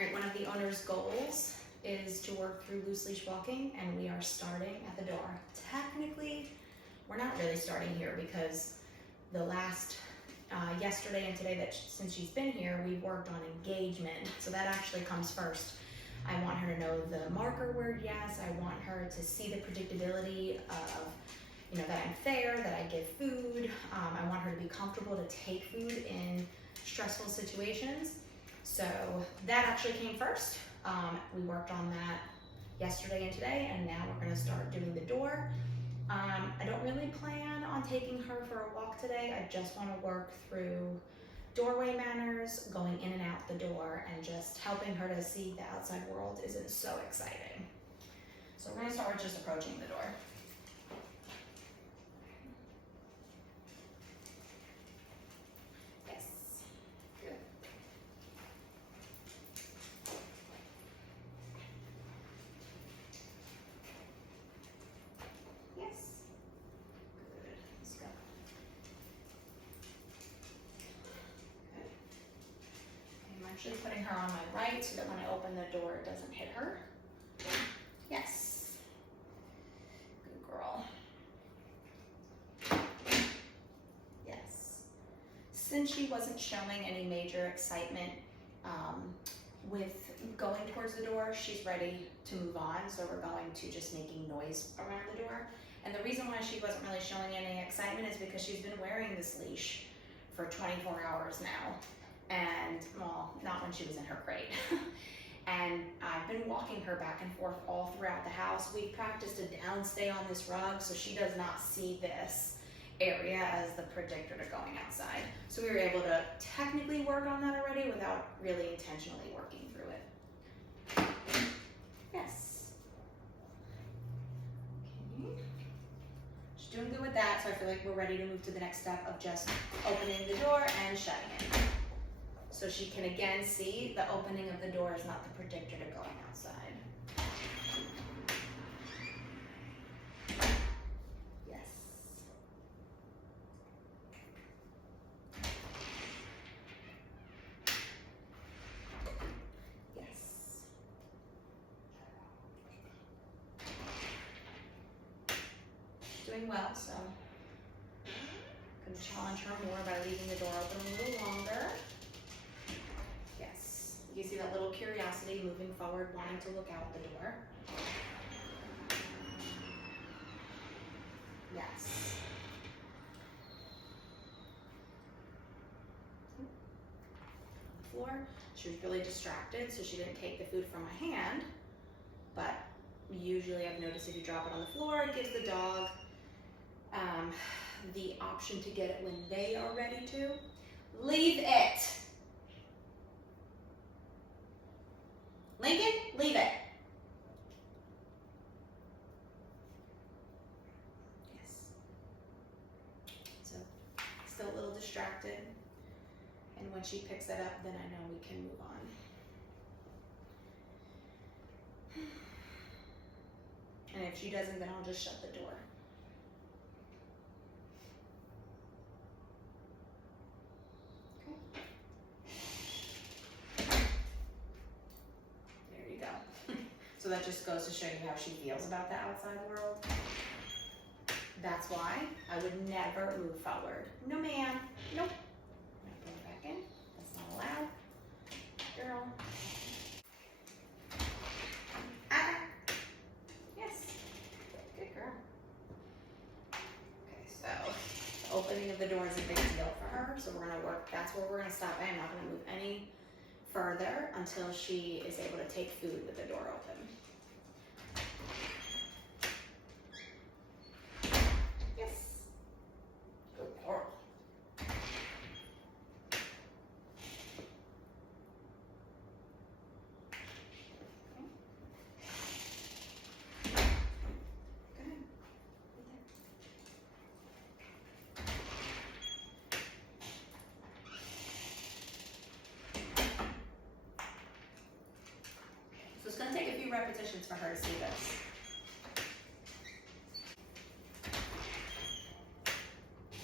All right, one of the owner's goals is to work through loose leash walking, and we are starting at the door. Technically, we're not really starting here because the last, yesterday and today since she's been here, we've worked on engagement. So that actually comes first. I want her to know the marker word yes. I want her to see the predictability of, that I'm fair, that I give food. I want her to be comfortable to take food in stressful situations. So that actually came first. We worked on that yesterday and today, and now we're gonna start doing the door. I don't really plan on taking her for a walk today. I just wanna work through doorway manners, going in and out the door, and just helping her to see the outside world isn't so exciting. So we're gonna start with just approaching the door. Yes, good. Yes, good, let's go. Good. I'm actually putting her on my right so that when I open the door, it doesn't hit her. Yes. Good girl. Yes. Since she wasn't showing any major excitement with going towards the door, she's ready to move on. So we're going to just making noise around the door. And the reason why she wasn't really showing any excitement is because she's been wearing this leash for 24 hours now. And, well, not when she was in her crate. And I've been walking her back and forth all throughout the house. We've practiced a downstay on this rug so she does not see this area as the predictor to going outside. So we were able to technically work on that already without really intentionally working through it. Yes. Okay. She's doing good with that, so I feel like we're ready to move to the next step of just opening the door and shutting it. So she can again see the opening of the door is not the predictor to going outside. Yes. Yes. She's doing well, so I'm gonna challenge her more by leaving the door open a little longer. You see that little curiosity moving forward, wanting to look out the door. Yes. On the floor, she was really distracted, so she didn't take the food from my hand. But usually I've noticed if you drop it on the floor, it gives the dog the option to get it when they are ready to. Leave it. Lincoln, leave it. Yes. So, still a little distracted. And when she picks it up, then I know we can move on. And if she doesn't, then I'll just shut the door. So that just goes to show you how she feels about the outside world. That's why I would never move forward. No, ma'am. Nope. I'm gonna put it back in. That's not allowed. Girl. Yes. Good girl. Okay, so the opening of the door is a big deal for her. So we're gonna work, that's where we're gonna stop. I am not gonna move any further until she is able to take food with the door open. Yes. Good girl. It's going to take a few repetitions for her to see this.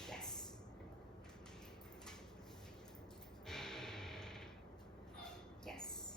Yes. Yes.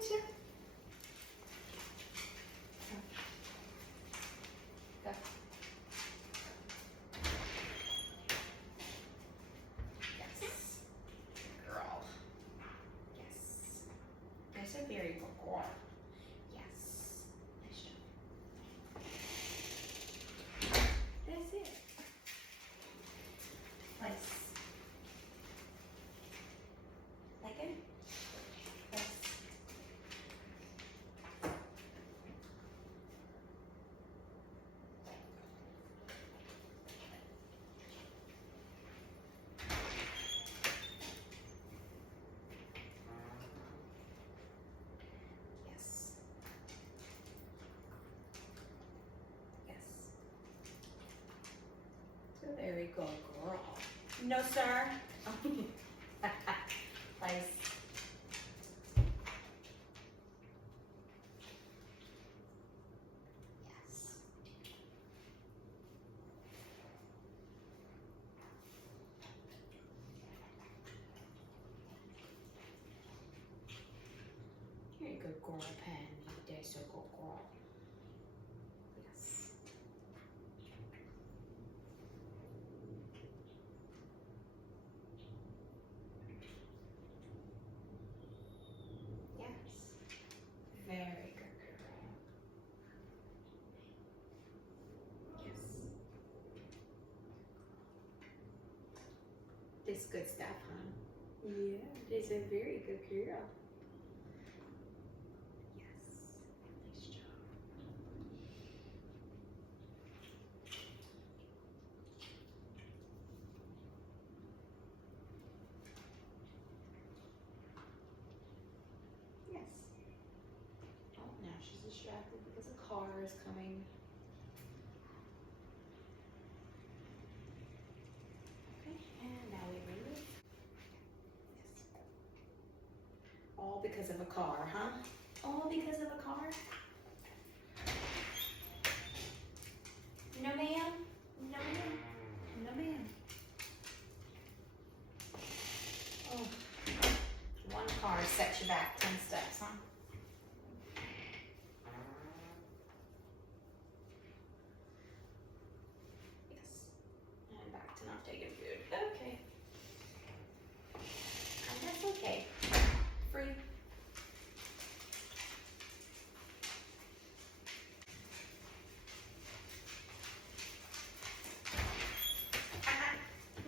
at you. Go. Yes. Girl. Yes. That's a very good girl. Yes. Nice job. That's it. Place. Like it? Place. Yes. Yes. It's a very good girl. No, sir. Place. Yes. You're a good girl, Pen. You're so good girl. Yes. Yes. Very good girl. Yes. This good stuff, huh? Yeah, it's a very good girl. Yes. Nice job. Yes. Oh, now she's distracted because a car is coming. Okay, and now we remove. Yes. All because of a car, huh? All because of a car? No, ma'am. No, ma'am. No, ma'am. Oh, one car sets you back 10 steps, huh? Yes. And back to not taking food. Okay. And that's okay. Free.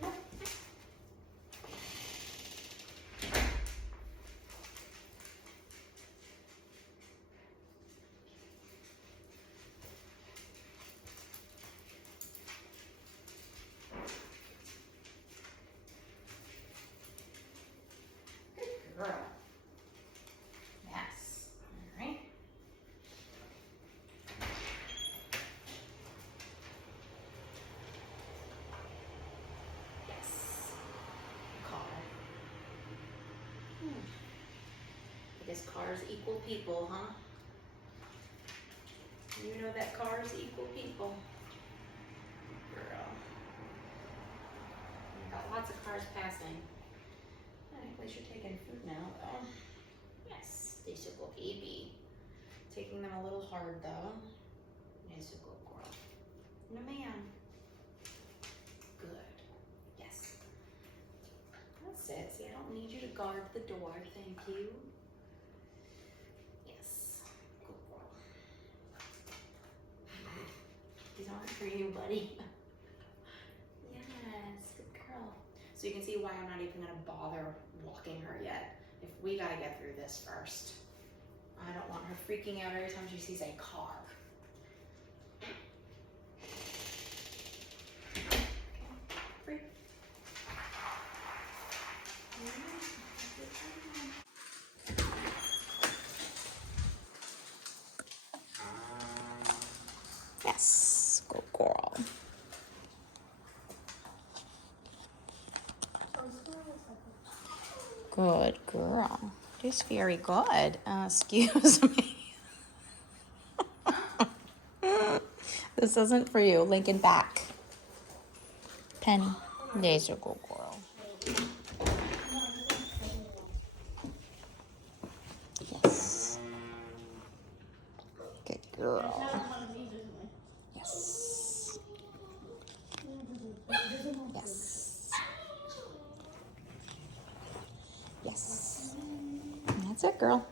No. Good girl. Yes. All right. Yes. Car. I guess cars equal people, huh? You know that cars equal people. Girl. We've got lots of cars passing. I think we should take in food now, though. Yes, they should go baby. Taking them a little hard, though. Yes, a good girl. No, ma'am. Good. Yes. That's it. See, I don't need you to guard the door. Thank you. Yes. Good girl. These aren't for you, buddy. Yes, good girl. So you can see why I'm not even gonna bother walking her yet. If we gotta get through this first. I don't want her freaking out every time she sees a car. Free. Yes, good girl. Good girl. Just very good. Excuse me. This isn't for you. Lincoln back. Penny. There's a good girl. Yes. girl.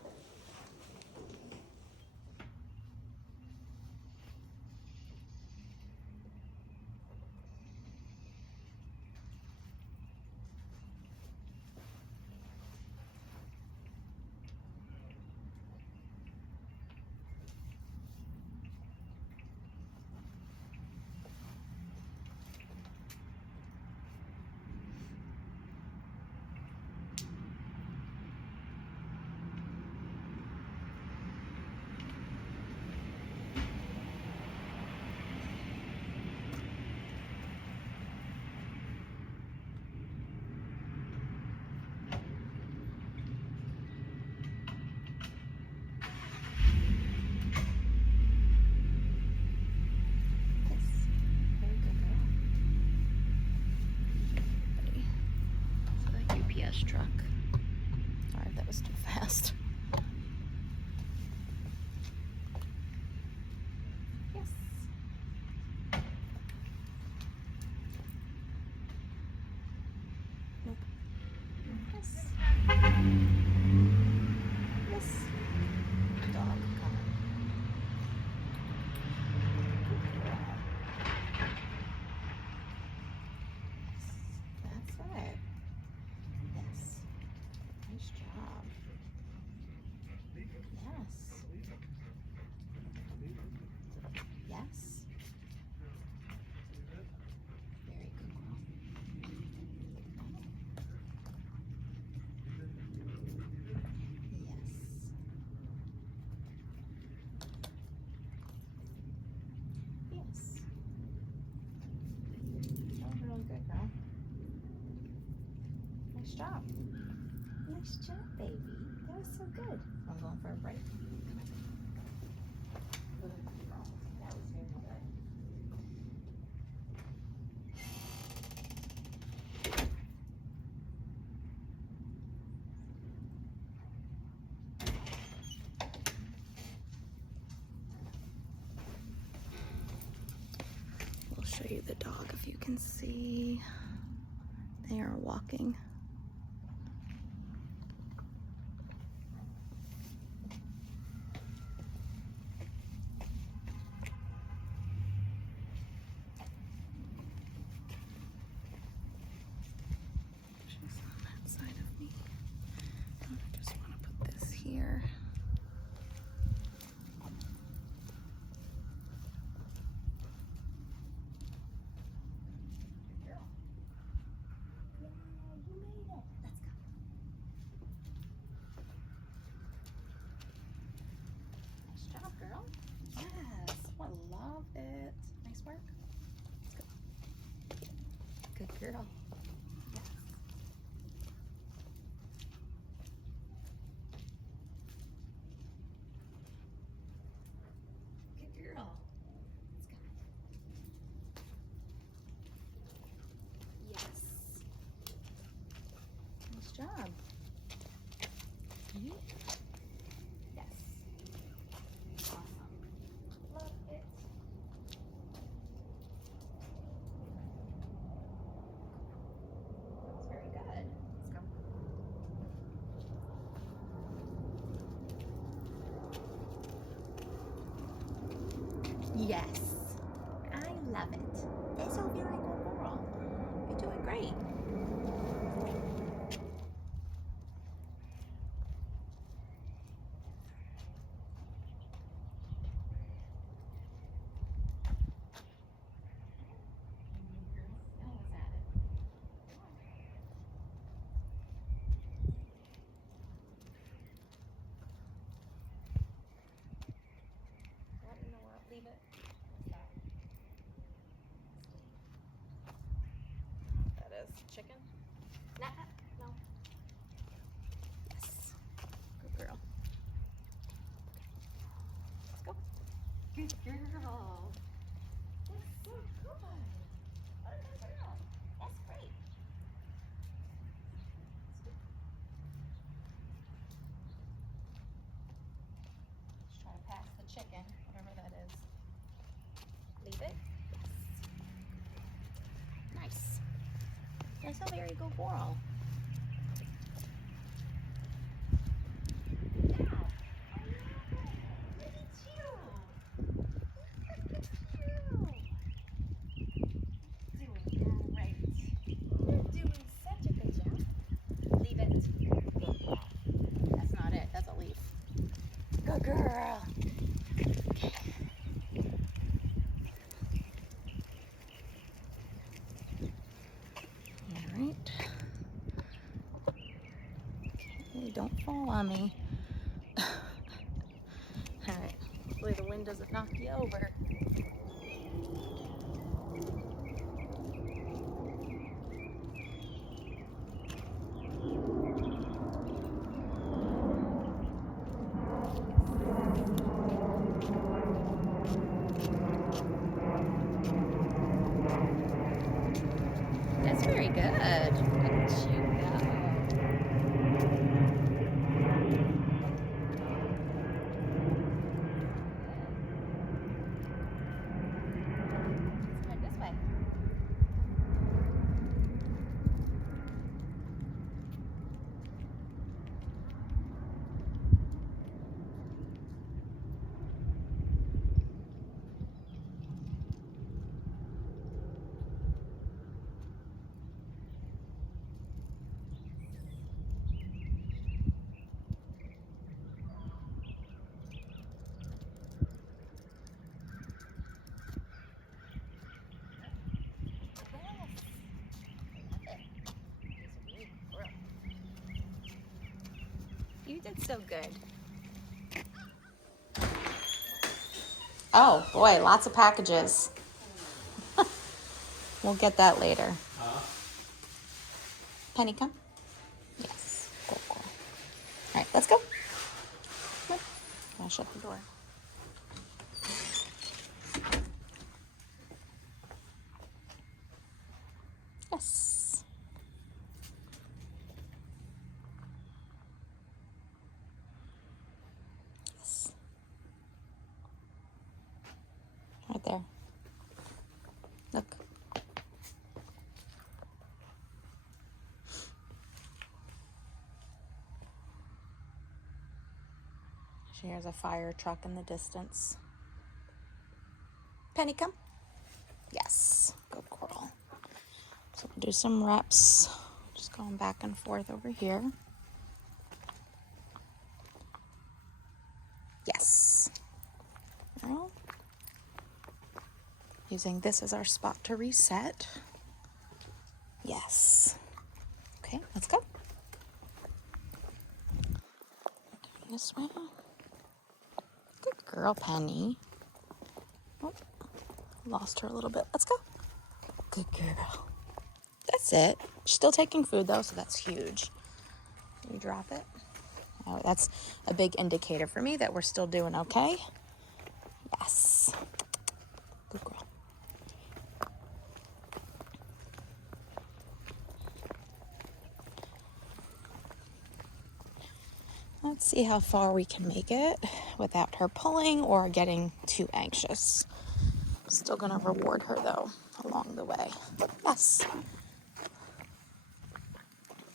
Truck. Sorry if that was too fast. Yes. Nope. Yes. Yes. Dog coming. Yes. That's it. Yes. Nice job. Yes. Yes. Very good girl. Yes. Yes. That was really good, girl. Nice job. Nice job, baby. That was so good. I'm going for a break. Good girl. That was very good. We'll show you the dog if you can see. They are walking. She's on that side of me. I just want to put this here. Girl. Yes, I love it. Nice work. Good girl. Yes. Good girl. Let's go. Yes. Nice job. See? Yes. Awesome. Love it. Looks very good. Let's go. Yes. I love it. That's a very good girl. You're doing great. Leave it. That is chicken. Nah, no. Yes. Good girl. Let's go. Good girl. That's so good. What a good girl. That's great. Let's try to pass the chicken, whatever that is. Leave it. Yes. Nice. That's a very good girl. Good girl. Okay. All right. Okay, don't fall on me. All right. Hopefully the wind doesn't knock you over. That's very good. Look at you go. Let's head this way. You did so good. Oh boy, lots of packages. We'll get that later. Penny, come. Yes. Cool, cool. All right, let's go. Come on. I'll shut the door. Yes. Yes. Right there. Look. She hears a fire truck in the distance. Penny, come. Yes. Good girl. So we'll do some reps. Just going back and forth over here. Yes. Girl. Using this as our spot to reset. Yes. Okay, let's go. This way. Good girl, Penny. Oh, lost her a little bit. Let's go. Good girl. That's it. She's still taking food though, so that's huge. You drop it. Oh, that's a big indicator for me that we're still doing okay. Yes. Good girl. Let's see how far we can make it without her pulling or getting too anxious. Still gonna reward her though along the way. Yes.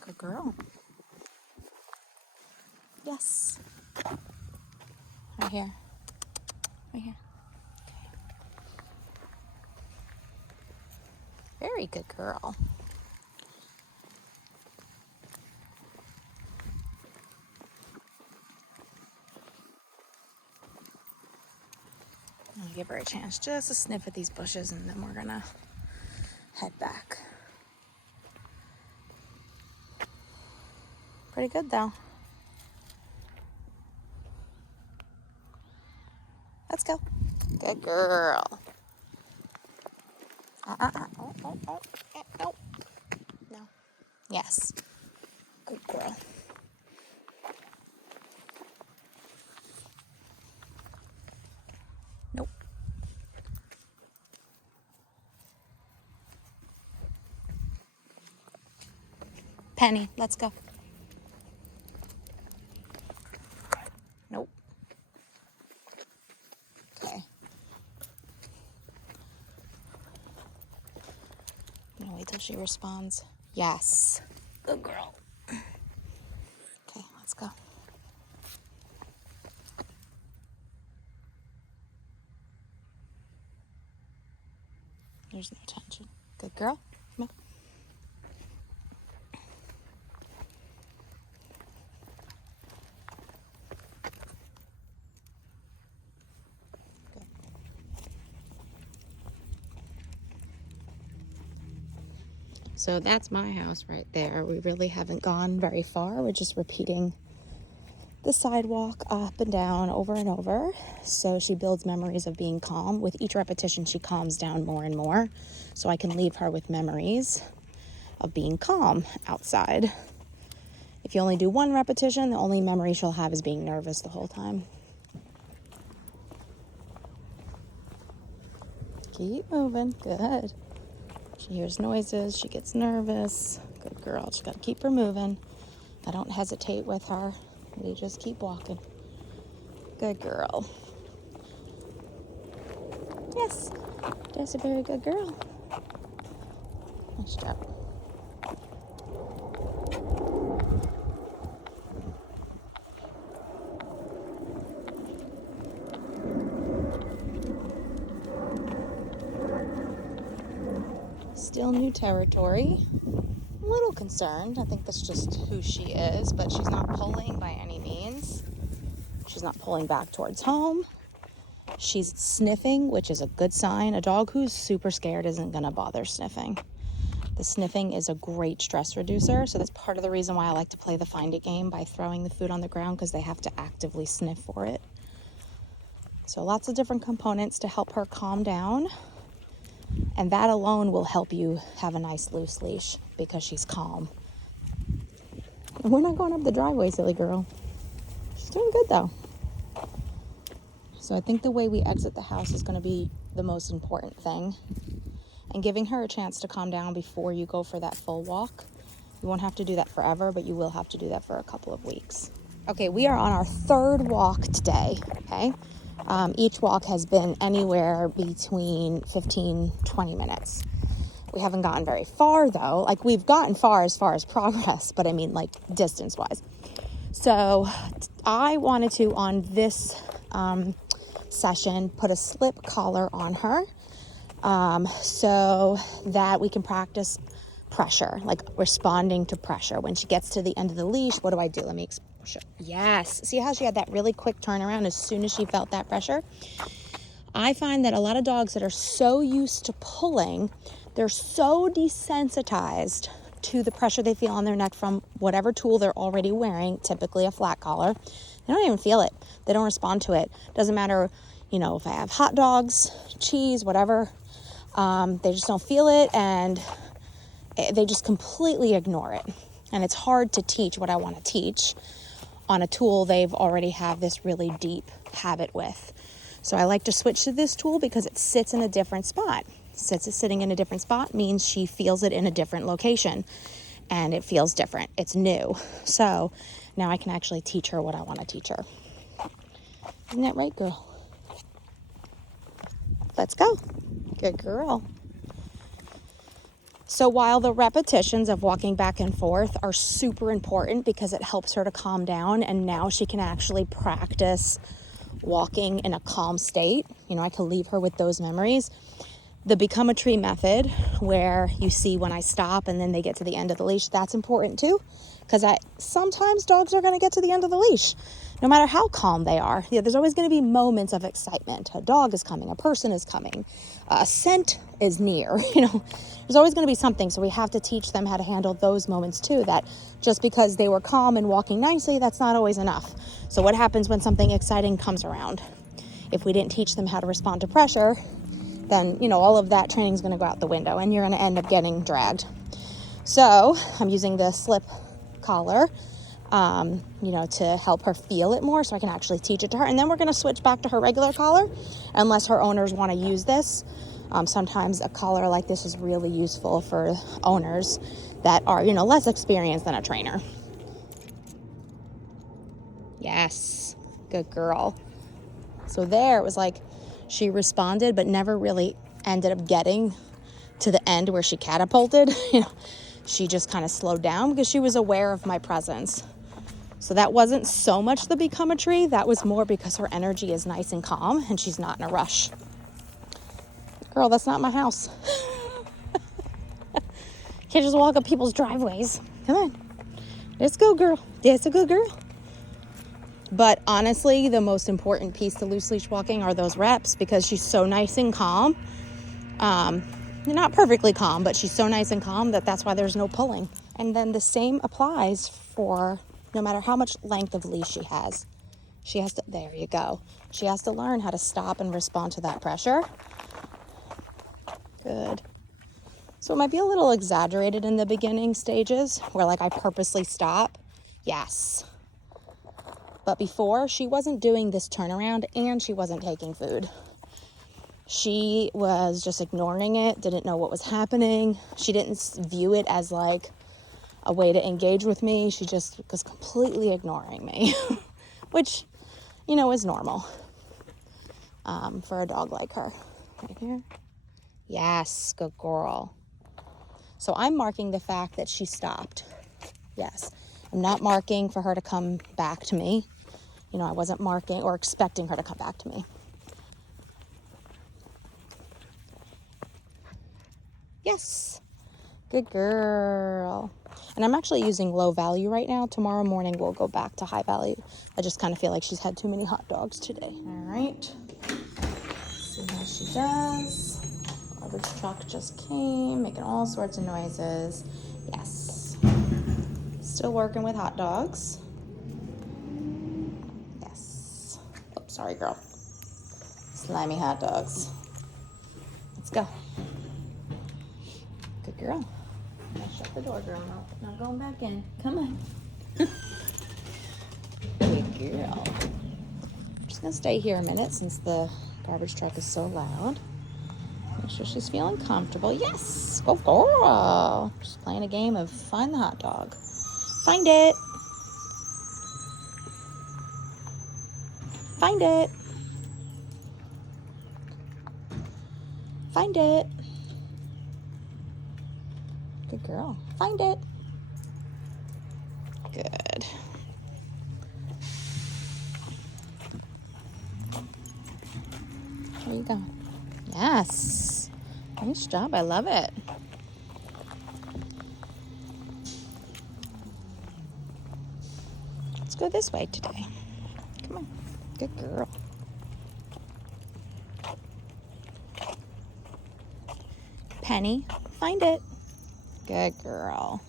Good girl. Yes. Right here. Right here. Okay. Very good girl. I'll give her a chance just to sniff at these bushes and then we're gonna head back. Pretty good though. Let's go. Good girl. No. No. Yes. Good girl. Nope. Penny, let's go. Nope. Okay. I'm gonna wait till she responds. Yes. Good girl. Okay, let's go. There's no tension. Good girl. Come on. So that's my house right there. We really haven't gone very far. We're just repeating the sidewalk up and down over and over. So she builds memories of being calm. With each repetition, she calms down more and more. So I can leave her with memories of being calm outside. If you only do one repetition, the only memory she'll have is being nervous the whole time. Keep moving. Good. She hears noises. She gets nervous. Good girl. Just got to keep her moving. I don't hesitate with her. We just keep walking. Good girl. Yes, that's a very good girl. Nice job. Still new territory. A little concerned. I think that's just who she is, but she's not pulling by any means. She's not pulling back towards home. She's sniffing, which is a good sign. A dog who's super scared isn't going to bother sniffing. The sniffing is a great stress reducer, so that's part of the reason why I like to play the find it game by throwing the food on the ground, because they have to actively sniff for it. So lots of different components to help her calm down, and that alone will help you have a nice loose leash because she's calm. And we're not going up the driveway, silly girl. She's doing good though. So I think the way we exit the house is going to be the most important thing. And giving her a chance to calm down before you go for that full walk. You won't have to do that forever, but you will have to do that for a couple of weeks. Okay, we are on our third walk today, okay? Each walk has been anywhere between 15-20 minutes. We haven't gotten very far though. Like, we've gotten far as progress, but I mean like distance-wise. So I wanted to, on this session, put a slip collar on her so that we can practice pressure, like responding to pressure. When she gets to the end of the leash, what do I do? Let me show. Yes. See how she had that really quick turnaround as soon as she felt that pressure? I find that a lot of dogs that are so used to pulling, they're so desensitized to the pressure they feel on their neck from whatever tool they're already wearing, typically a flat collar. They don't even feel it. They don't respond to it. Doesn't matter, you know, if I have hot dogs, cheese, whatever, they just don't feel it, and they just completely ignore it. And it's hard to teach what I want to teach on a tool they've already have this really deep habit with. So I like to switch to this tool because it sits in a different spot. Since it's sitting in a different spot means she feels it in a different location, and it feels different. It's new. So now I can actually teach her what I want to teach her. Isn't that right, girl? Let's go. Good girl. So while the repetitions of walking back and forth are super important because it helps her to calm down, and now she can actually practice walking in a calm state. You know, I can leave her with those memories. The become a tree method, where you see when I stop and then they get to the end of the leash, that's important too, because sometimes dogs are going to get to the end of the leash no matter how calm they are. Yeah, there's always going to be moments of excitement. A dog is coming, a person is coming, a scent is near, you know, there's always going to be something. So we have to teach them how to handle those moments too, that just because they were calm and walking nicely, that's not always enough. So what happens when something exciting comes around? If we didn't teach them how to respond to pressure, then, you know, all of that training is going to go out the window and you're going to end up getting dragged. So I'm using the slip collar, you know, to help her feel it more so I can actually teach it to her. And then we're going to switch back to her regular collar unless her owners want to use this. Sometimes a collar like this is really useful for owners that are, you know, less experienced than a trainer. Yes, good girl. So there it was like she responded but never really ended up getting to the end where she catapulted. You know, she just kind of slowed down because she was aware of my presence. So that wasn't so much the become a tree. That was more because her energy is nice and calm and she's not in a rush. Girl, that's not my house. Can't just walk up people's driveways. Come on. Let's go, girl. That's a good girl. But honestly, the most important piece to loose leash walking are those reps, because she's so nice and calm. not perfectly calm, but she's so nice and calm that that's why there's no pulling. And then the same applies for no matter how much length of leash she has. She has to, there you go. She has to learn how to stop and respond to that pressure. Good. So it might be a little exaggerated in the beginning stages where like I purposely stop. Yes. But before, she wasn't doing this turnaround and she wasn't taking food. She was just ignoring it, didn't know what was happening. She didn't view it as like a way to engage with me. She just was completely ignoring me, which, you know, is normal for a dog like her. Right here. Yes, good girl. So I'm marking the fact that she stopped. Yes. I'm not marking for her to come back to me. You know, I wasn't marking or expecting her to come back to me. Yes. Good girl. And I'm actually using low value right now. Tomorrow morning we'll go back to high value. I just kind of feel like she's had too many hot dogs today. All right. See how she does. Garbage truck just came, making all sorts of noises. Yes. Still working with hot dogs. Yes. Oops, sorry, girl. Slimy hot dogs. Let's go. Good girl. Now shut the door, girl. No, not going back in. Come on. Good girl. I'm just gonna stay here a minute since the garbage truck is so loud. Make sure she's feeling comfortable. Yes, go girl. Just playing a game of find the hot dog. Find it. Find it. Find it. Good girl. Find it. Good. Where you going? Yes. Nice job. I love it. Let's go this way today. Come on. Good girl. Penny, find it. Good girl.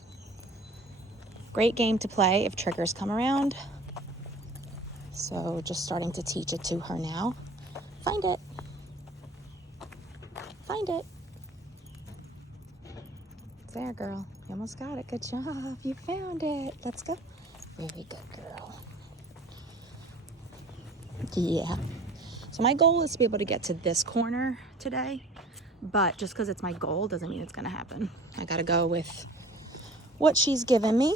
Great game to play if triggers come around. So just starting to teach it to her now. Find it. Find it. There, girl. You almost got it. Good job. You found it. Let's go. Very good, girl. Yeah. So my goal is to be able to get to this corner today. But just because it's my goal doesn't mean it's going to happen. I got to go with what she's given me.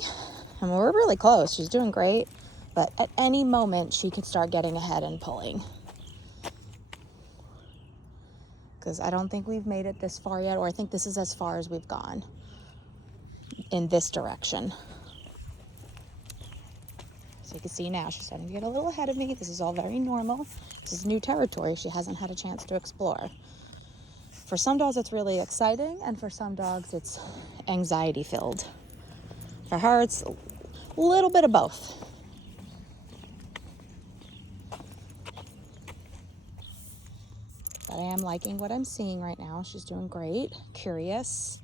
And we're really close. She's doing great. But at any moment, she could start getting ahead and pulling. Because I don't think we've made it this far yet, or I think this is as far as we've gone in this direction. So you can see now she's starting to get a little ahead of me. This is all very normal. This is new territory she hasn't had a chance to explore. For some dogs, it's really exciting, and for some dogs, it's anxiety-filled. For her, it's a little bit of both. But I am liking what I'm seeing right now. She's doing great, curious.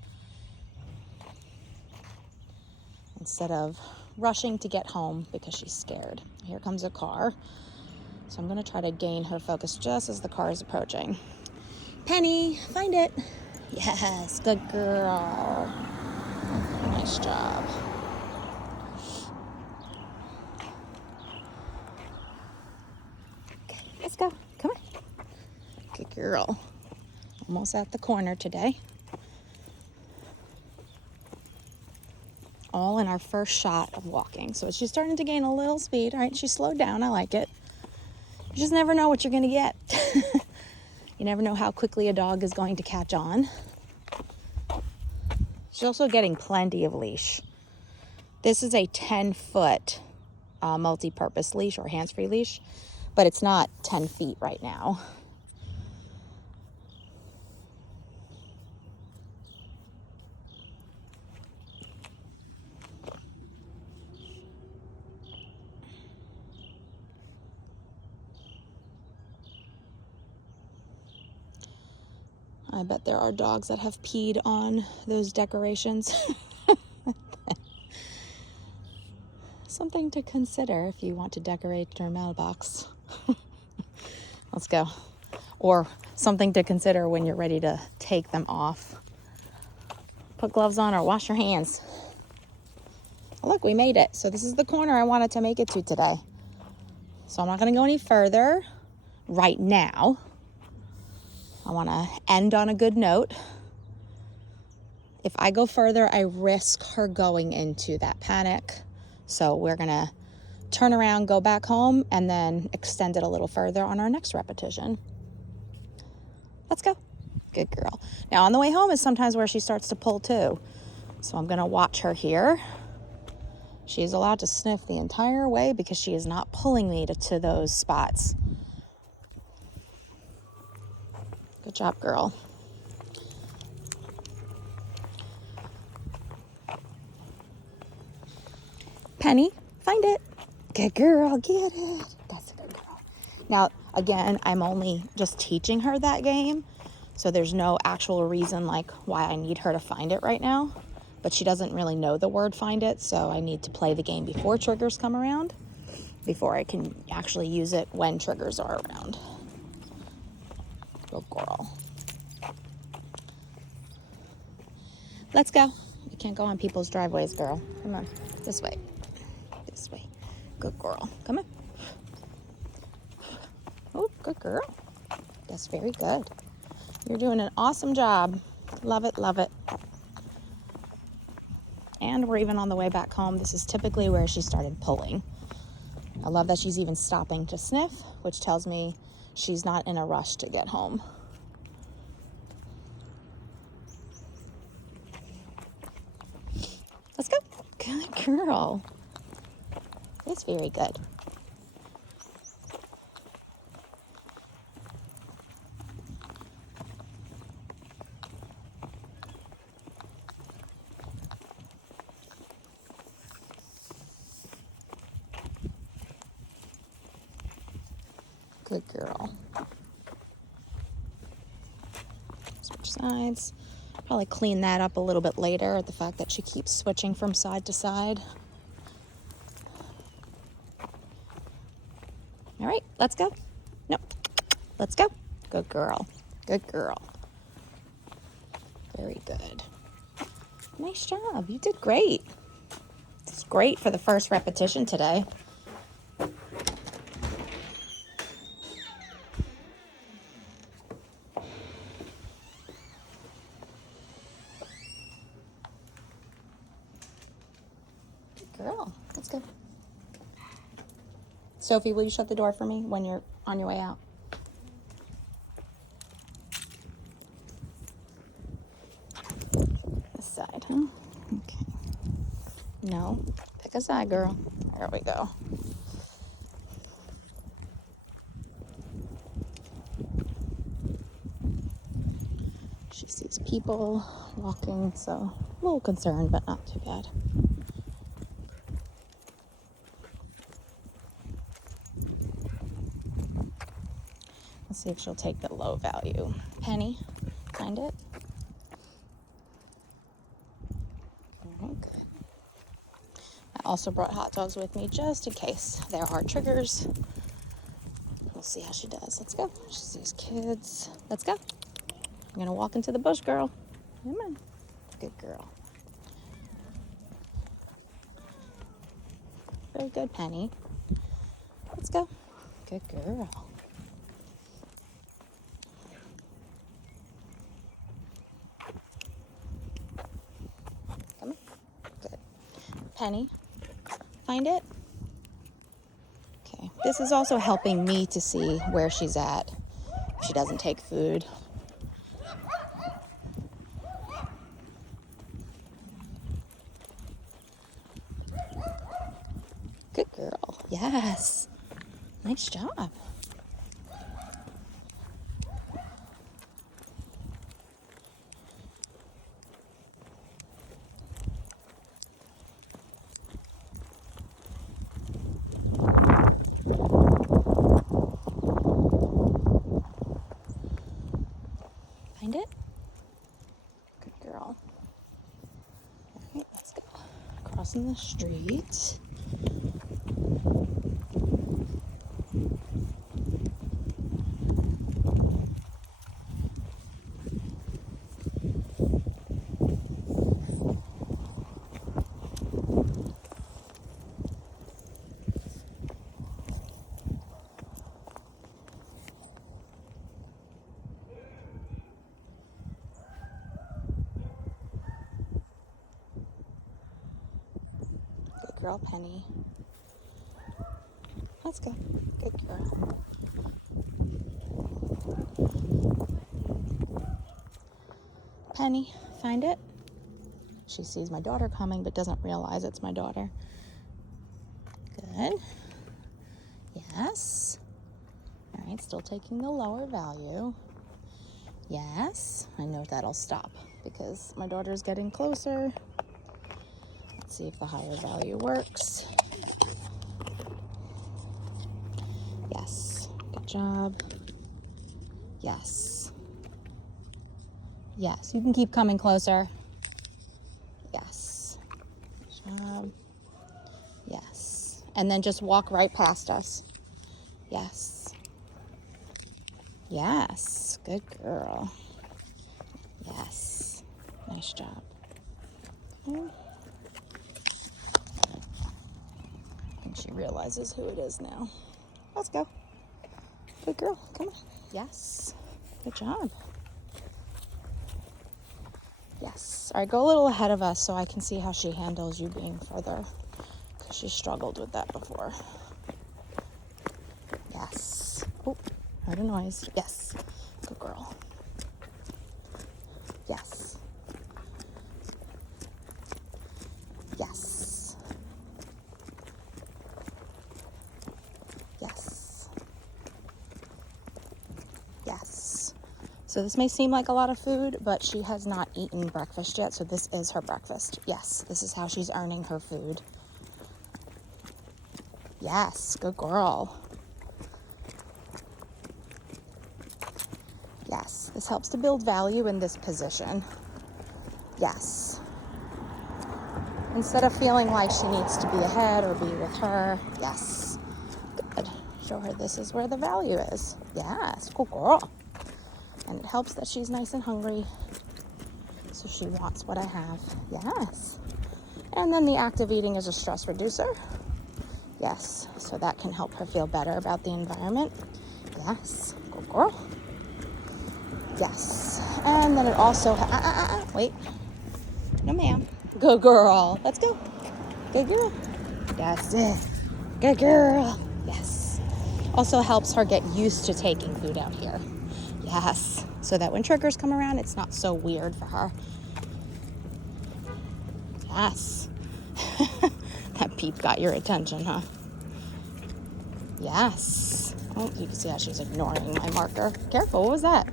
Instead of rushing to get home because she's scared. Here comes a car. So I'm going to try to gain her focus just as the car is approaching. Penny, find it. Yes, good girl. Nice job. Okay, let's go. Come on. Good girl. Almost at the corner today. All in our first shot of walking. So she's starting to gain a little speed. All right, she slowed down. I like it. You just never know what you're going to get. You never know how quickly a dog is going to catch on. She's also getting plenty of leash. This is a 10-foot multi-purpose leash or hands-free leash, but it's not 10 feet right now. I bet there are dogs that have peed on those decorations. Something to consider if you want to decorate your mailbox. Let's go. Or something to consider when you're ready to take them off. Put gloves on or wash your hands. Look, we made it. So this is the corner I wanted to make it to today. So I'm not going to go any further right now. I want to end on a good note. If I go further, I risk her going into that panic. So we're going to turn around, go back home, and then extend it a little further on our next repetition. Let's go. Good girl. Now on the way home is sometimes where she starts to pull too. So I'm going to watch her here. She is allowed to sniff the entire way because she is not pulling me to those spots. Good job, girl. Penny, find it. Good girl, get it. That's a good girl. Now, again, I'm only just teaching her that game, so there's no actual reason like why I need her to find it right now. But she doesn't really know the word find it, so I need to play the game before triggers come around, before I can actually use it when triggers are around. Good girl. Let's go. You can't go on people's driveways, girl. Come on, this way. This way. Good girl. Come on. Oh, good girl. That's very good. You're doing an awesome job. Love it, love it. And we're even on the way back home. This is typically where she started pulling. I love that she's even stopping to sniff, which tells me she's not in a rush to get home. Let's go. Good girl. It's very good. Good girl. Switch sides. Probably clean that up a little bit later, the fact that she keeps switching from side to side. All right, let's go. Nope. Let's go. Good girl. Good girl. Very good. Nice job. You did great. It's great for the first repetition today. Good girl. Let's go. Sophie, will you shut the door for me when you're on your way out? This side, huh? Okay. No. Pick a side, girl. There we go. She sees people walking, so a little concerned, but not too bad. Let's see if she'll take the low value. Penny, find it. Okay. I also brought hot dogs with me just in case there are triggers. We'll see how she does. Let's go. She sees kids. Let's go. I'm gonna walk into the bush, girl. Come on. Good girl. Very good, Penny. Let's go. Good girl. Come on. Good. Penny, find it. Okay. This is also helping me to see where she's at if she doesn't take food. Good girl. Yes. Nice job. Find it? crossing the street. Good girl, Penny. Let's go. Good girl. Penny, find it. She sees my daughter coming but doesn't realize it's my daughter. Good. Yes. All right, still taking the lower value. Yes. I know that'll stop because my daughter's getting closer. Let's see if the higher value works. Yes. Good job. Yes. Yes. You can keep coming closer. Yes. Good job. Yes. And then just walk right past us. Yes. Yes. Good girl. Yes. Nice job. I think she realizes who it is now. Let's go. Good girl. Come on. Yes. Good job. Yes. All right, go a little ahead of us so I can see how she handles you being further, because she struggled with that before. Yes. Oh, heard a noise. Yes. Good girl. Yes. Yes. Yes. Yes. So this may seem like a lot of food, but she has not eaten breakfast yet, so this is her breakfast. Yes, this is how she's earning her food. Yes, good girl. Yes, this helps to build value in this position. Yes. Instead of feeling like she needs to be ahead or be with her. Yes. Good. Show her this is where the value is. Yes, good girl. And it helps that she's nice and hungry, so she wants what I have. Yes. And then the act of eating is a stress reducer. Yes, so that can help her feel better about the environment. Yes, good girl. Yes, and then it also, wait, no ma'am. Good girl, let's go. Good girl. That's it. Good girl. Yes. Also helps her get used to taking food out here. Yes, so that when triggers come around, it's not so weird for her. Yes. That peep got your attention, huh? Yes. Oh, you can see how she's ignoring my marker. Careful, what was that?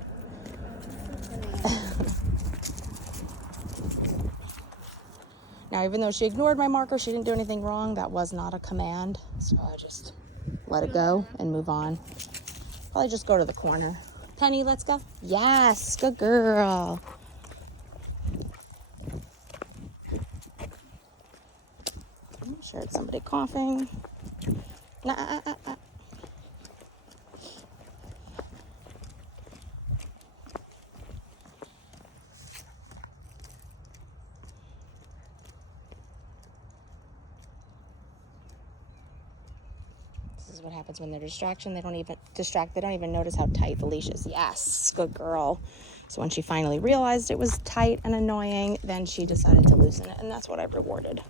Now, even though she ignored my marker, she didn't do anything wrong. That was not a command. So I just let it go and move on. Probably just go to the corner. Penny, let's go. Yes, good girl. I'm sure it's somebody coughing. Nah. This is what happens when they're distracted. They don't even notice how tight the leash is. Yes, good girl. So when she finally realized it was tight and annoying, then she decided to loosen it, and that's what I rewarded.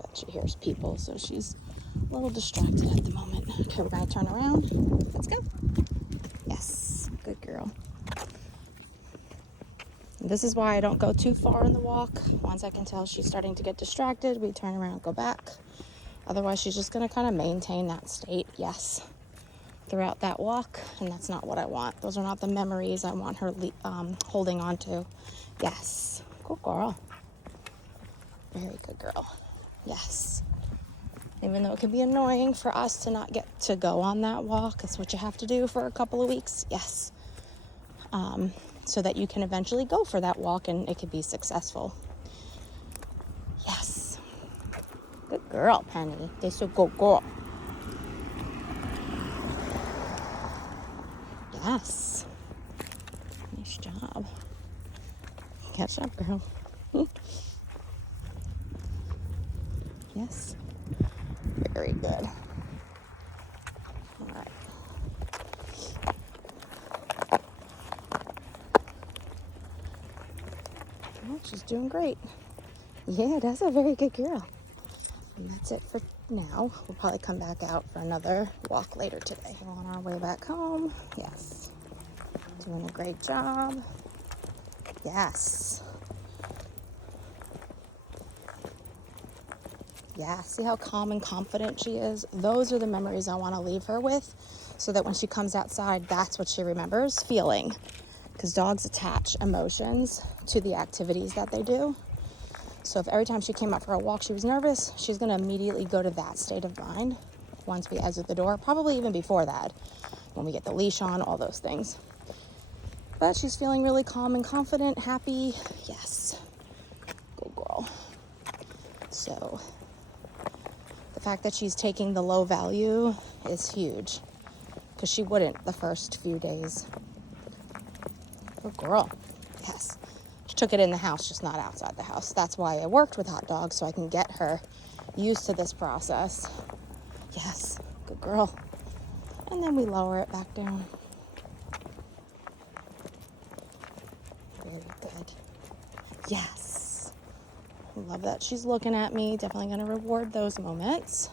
But she hears people, so she's a little distracted at the moment. Okay, we're gonna turn around. Let's go. Yes, good girl. This is why I don't go too far in the walk. Once I can tell she's starting to get distracted, we turn around and go back. Otherwise, she's just going to kind of maintain that state, yes, throughout that walk, and that's not what I want. Those are not the memories I want her holding on to. Yes, good girl. Very good girl. Yes. Even though it can be annoying for us to not get to go on that walk, it's what you have to do for a couple of weeks. Yes. so that you can eventually go for that walk and it could be successful. Yes. Good girl, Penny. That's a good girl. Yes. Nice job. Catch up, girl. Yes. Very good. All right. Well, she's doing great. Yeah, that's a very good girl. And that's it for now. We'll probably come back out for another walk later today. We're on our way back home. Yes. Doing a great job. Yes. Yeah, see how calm and confident she is? Those are the memories I want to leave her with, so that when she comes outside, that's what she remembers feeling. Because dogs attach emotions to the activities that they do. So if every time she came out for a walk she was nervous, she's going to immediately go to that state of mind once we exit the door, probably even before that, when we get the leash on, all those things. But she's feeling really calm and confident, happy. Yes. Good girl. So the fact that she's taking the low value is huge, because she wouldn't the first few days. Good girl. Yes. She took it in the house, just not outside the house. That's why I worked with hot dogs, so I can get her used to this process. Yes. Good girl. And then we lower it back down. Very good. Yes. Love that she's looking at me. Definitely going to reward those moments.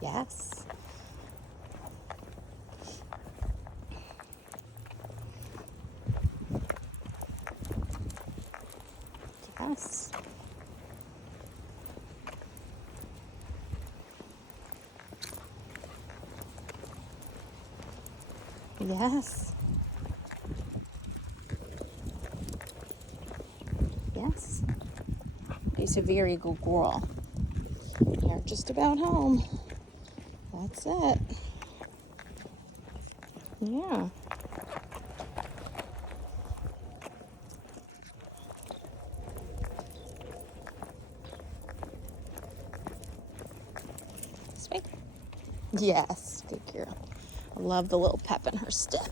Yes. Yes. Yes. Yes. She's a very good girl. You're just about home. That's it. Yeah. Sweet. Yes, good girl. I love the little pep in her step.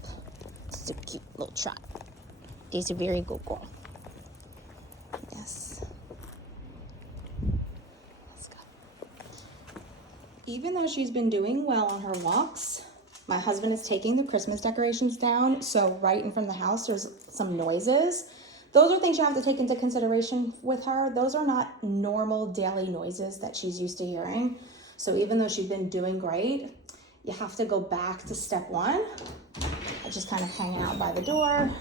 It's a cute little trot. She's a very good girl. Yes. Let's go. Even though she's been doing well on her walks, my husband is taking the Christmas decorations down, so right in front of the house there's some noises. Those are things you have to take into consideration with her. Those are not normal daily noises that she's used to hearing. So even though she's been doing great, you have to go back to step one, just kind of hanging out by the door,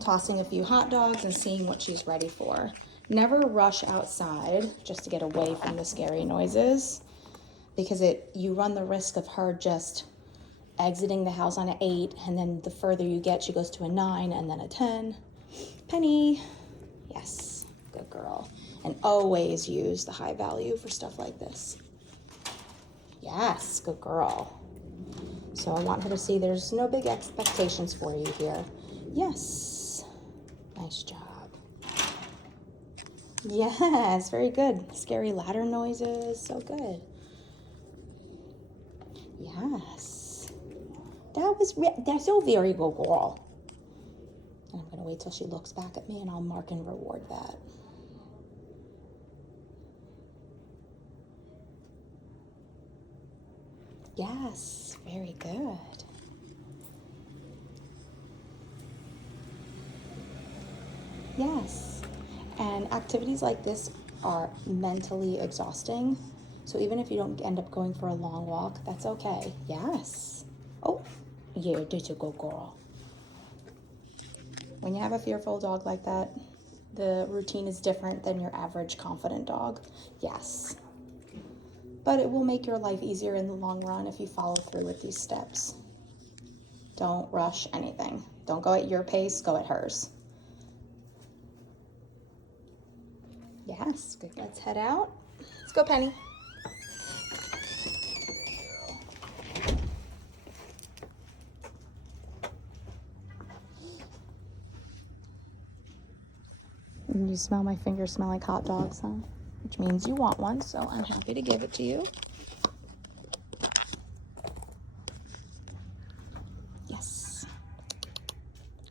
tossing a few hot dogs and seeing what she's ready for. Never rush outside just to get away from the scary noises, because you run the risk of her just exiting the house on an 8, and then the further you get, she goes to a 9 and then a 10. Penny. Yes, good girl. And always use the high value for stuff like this. Yes, good girl. So I want her to see there's no big expectations for you here. Yes. Nice job. Yes, very good. Scary ladder noises, so good. Yes. That's a very good girl. And I'm going to wait till she looks back at me and I'll mark and reward that. Yes, very good. Yes. And activities like this are mentally exhausting. So even if you don't end up going for a long walk, that's okay. Yes. Oh, yeah, that's a good girl. When you have a fearful dog like that, the routine is different than your average confident dog. Yes. But it will make your life easier in the long run if you follow through with these steps. Don't rush anything. Don't go at your pace, go at hers. Yes, good. Let's head out. Let's go, Penny. You smell my fingers smell like hot dogs, huh? Which means you want one, so I'm happy to give it to you. Yes.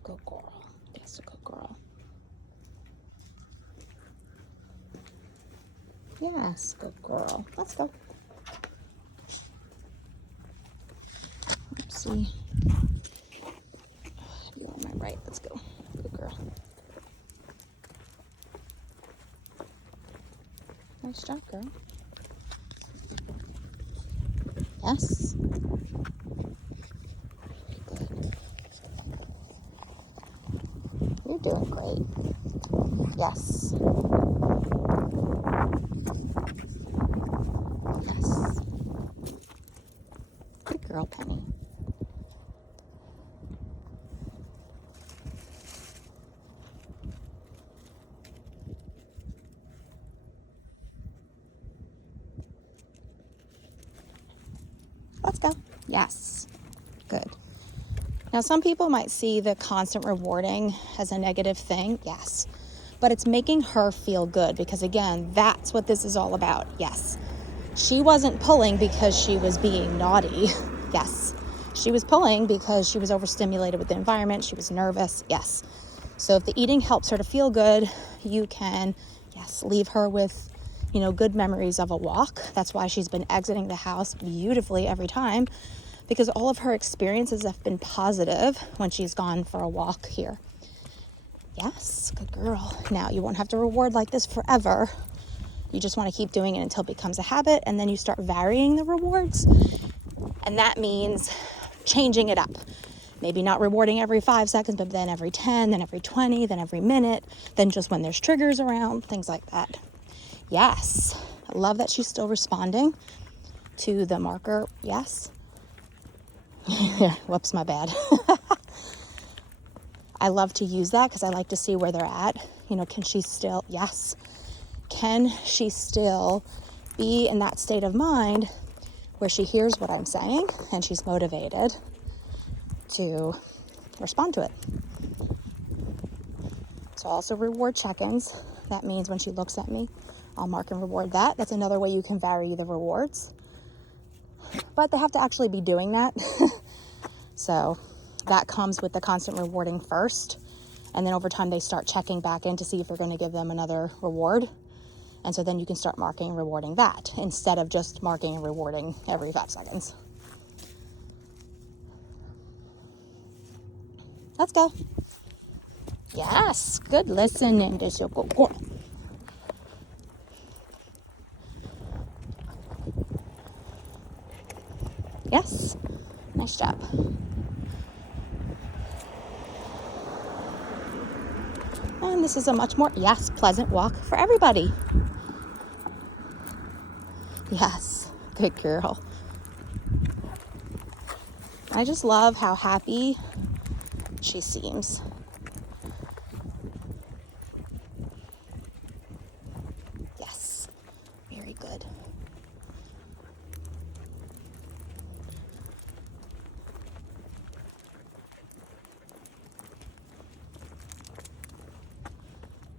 Good girl. Yes, good girl. Yes, good girl. Let's go. Let's see. You on my right. Let's go. Good girl. Nice job, girl. Yes. Very good. You're doing great. Yes. Yes. Good girl, Penny. Let's go. Yes. Good. Now, some people might see the constant rewarding as a negative thing. Yes. But it's making her feel good because, again, that's what this is all about. Yes. She wasn't pulling because she was being naughty. Yes. She was pulling because she was overstimulated with the environment. She was nervous. Yes. So if the eating helps her to feel good, you can, yes, leave her with, good memories of a walk. That's why she's been exiting the house beautifully every time, because all of her experiences have been positive when she's gone for a walk here. Yes, good girl. Now, you won't have to reward like this forever. You just want to keep doing it until it becomes a habit, and then you start varying the rewards. And that means changing it up. Maybe not rewarding every 5 seconds, but then every 10, then every 20, then every minute, then just when there's triggers around, things like that. Yes. I love that she's still responding to the marker. Yes. Whoops, my bad. I love to use that because I like to see where they're at. Can she still, yes. Can she still be in that state of mind where she hears what I'm saying and she's motivated to respond to it? So also reward check-ins. That means when she looks at me, I'll mark and reward that. That's another way you can vary the rewards. But they have to actually be doing that. So that comes with the constant rewarding first. And then over time, they start checking back in to see if you're going to give them another reward. And so then you can start marking and rewarding that instead of just marking and rewarding every 5 seconds. Let's go. Yes, good listening. Go. Yes, nice job. And this is a much more, yes, pleasant walk for everybody. Yes, good girl. I just love how happy she seems. Yes, very good.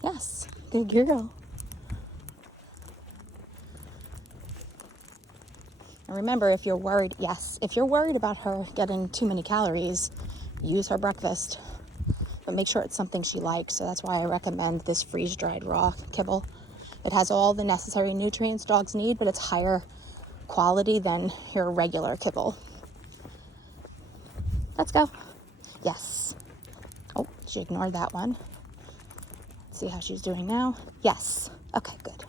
Yes, good girl. And remember, if you're worried, if you're worried about her getting too many calories, use her breakfast. But make sure it's something she likes. So that's why I recommend this freeze-dried raw kibble. It has all the necessary nutrients dogs need, but it's higher quality than your regular kibble. Let's go. Yes. Oh, she ignored that one. Let's see how she's doing now. Yes. Okay, good.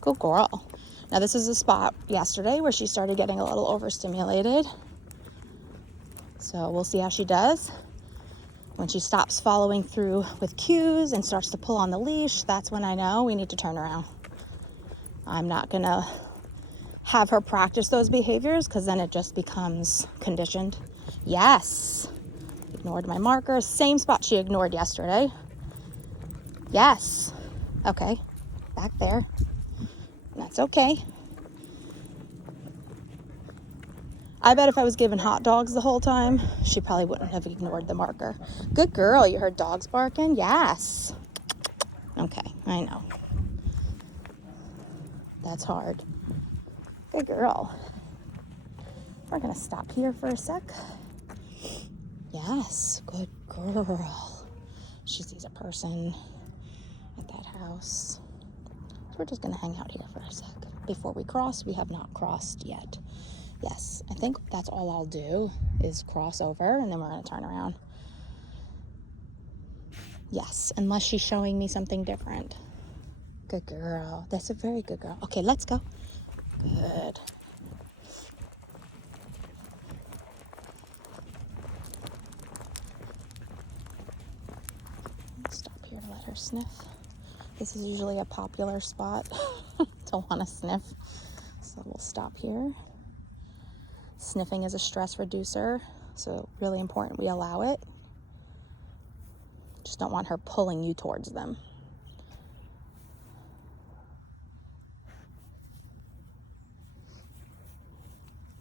Good girl. Now this is a spot yesterday where she started getting a little overstimulated. So we'll see how she does. When she stops following through with cues and starts to pull on the leash, that's when I know we need to turn around. I'm not gonna have her practice those behaviors because then it just becomes conditioned. Yes. Ignored my marker. Same spot she ignored yesterday. Yes. Okay. Back there. That's okay. I bet if I was given hot dogs the whole time, she probably wouldn't have ignored the marker. Good girl. You heard dogs barking? Yes. Okay, I know. That's hard. Good girl. We're going to stop here for a sec. Yes, good girl. She sees a person at that house. So we're just going to hang out here for a sec. Before we cross, we have not crossed yet. Yes, I think that's all I'll do is cross over, and then we're going to turn around. Yes, unless she's showing me something different. Good girl. That's a very good girl. Okay, let's go. Good. Stop here to let her sniff. This is usually a popular spot to want to sniff. So we'll stop here. Sniffing is a stress reducer, so really important we allow it. Just don't want her pulling you towards them.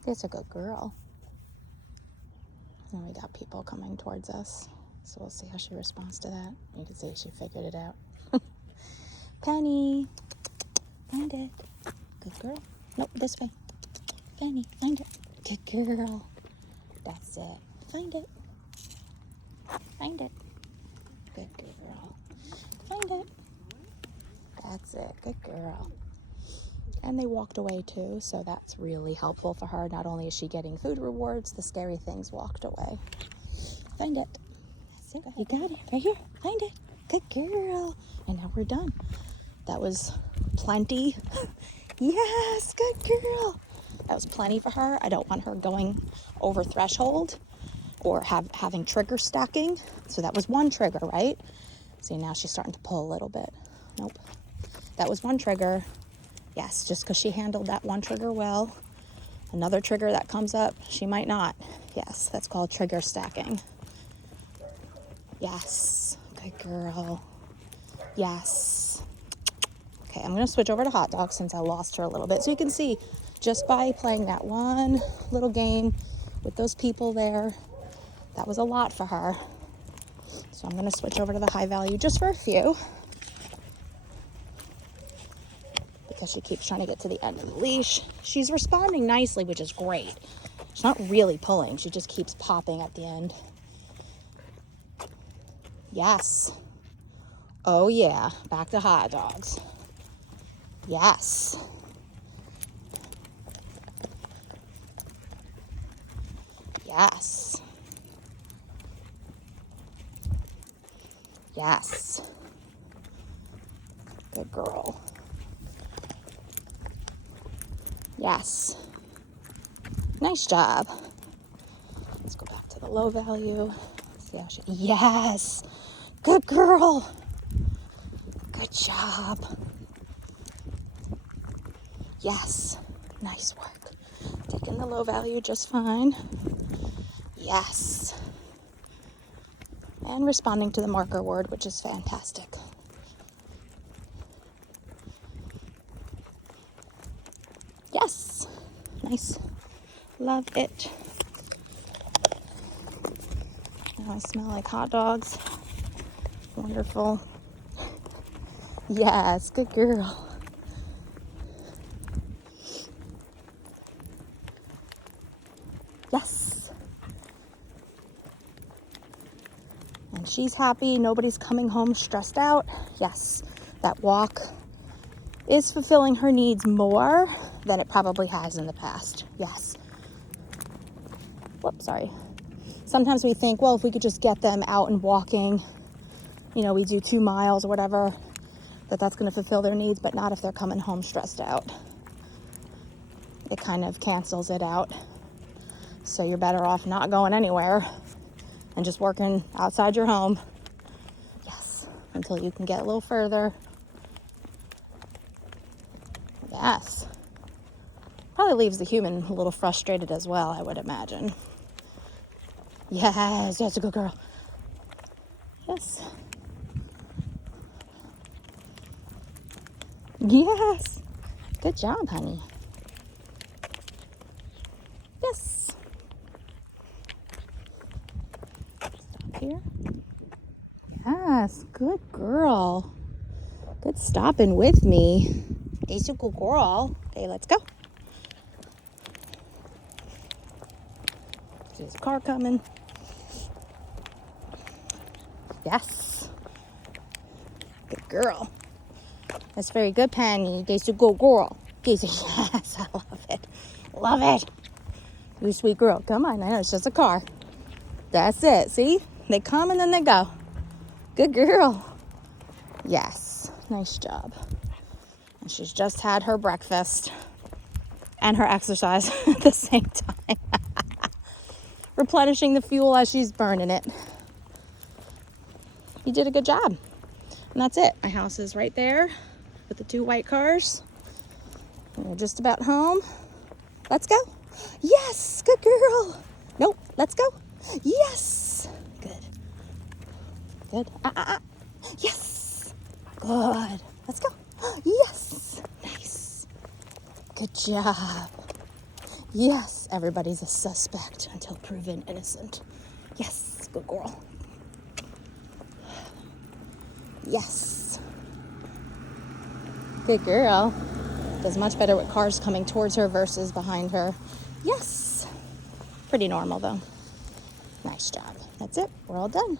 It's a good girl. And we got people coming towards us, so we'll see how she responds to that. You can see she figured it out. Penny, find it. Good girl. Nope, this way. Penny, find it. Good girl. That's it. Find it. Find it. Good girl. Find it. That's it. Good girl. And they walked away too, so that's really helpful for her. Not only is she getting food rewards, the scary things walked away. Find it. That's it. You got it. Right here. Find it. Good girl. And now we're done. That was plenty. Yes, good girl. That was plenty for her. I don't want her going over threshold or having trigger stacking. So that was one trigger, right? See, now she's starting to pull a little bit. Nope. That was one trigger. Yes, just because she handled that one trigger well. Another trigger that comes up, she might not. Yes, that's called trigger stacking. Yes, good girl. Yes. Okay, I'm going to switch over to hot dogs since I lost her a little bit. So you can see, just by playing that one little game with those people there, that was a lot for her. So I'm going to switch over to the high value just for a few, because she keeps trying to get to the end of the leash. She's responding nicely, which is great. She's not really pulling. She just keeps popping at the end. Yes. Oh, yeah. Back to hot dogs. Yes. Yes. Yes. Good girl. Yes. Nice job. Let's go back to the low value. See how she... Yes. Good girl. Good job. Yes. Nice work. Taking the low value just fine. Yes. And responding to the marker word, which is fantastic. Yes. Nice. Love it. Now I smell like hot dogs. Wonderful. Yes, good girl. Yes. And she's happy. Nobody's coming home stressed out. Yes, that walk is fulfilling her needs more than it probably has in the past. Yes. Whoops, sorry. Sometimes we think, well, if we could just get them out and walking, you know, we do 2 miles or whatever, that's going to fulfill their needs, but not if they're coming home stressed out. It kind of cancels it out. So you're better off not going anywhere and just working outside your home. Yes, until you can get a little further. Yes. Probably leaves the human a little frustrated as well, I would imagine. Yes, that's a good girl. Yes. Yes. Good job, honey. Yes. Yes, good girl. Good stopping with me. He's a good girl. Okay, let's go. There's a car coming. Yes. Good girl. That's very good, Penny. He's a good girl. He's a yes, I love it. Love it. You sweet girl. Come on, I know it's just a car. That's it. See? They come and then they go. Good girl. Yes. Nice job. And she's just had her breakfast and her exercise at the same time. Replenishing the fuel as she's burning it. You did a good job. And that's it. My house is right there with the 2 white cars. And we're just about home. Let's go. Yes, good girl. Nope, let's go. Yes. Good. Good. Yes. Good. Let's go. Yes. Nice. Good job. Yes, everybody's a suspect until proven innocent. Yes, good girl. Yes. Good girl. Does much better with cars coming towards her versus behind her. Yes. Pretty normal though. Nice job. That's it. We're all done.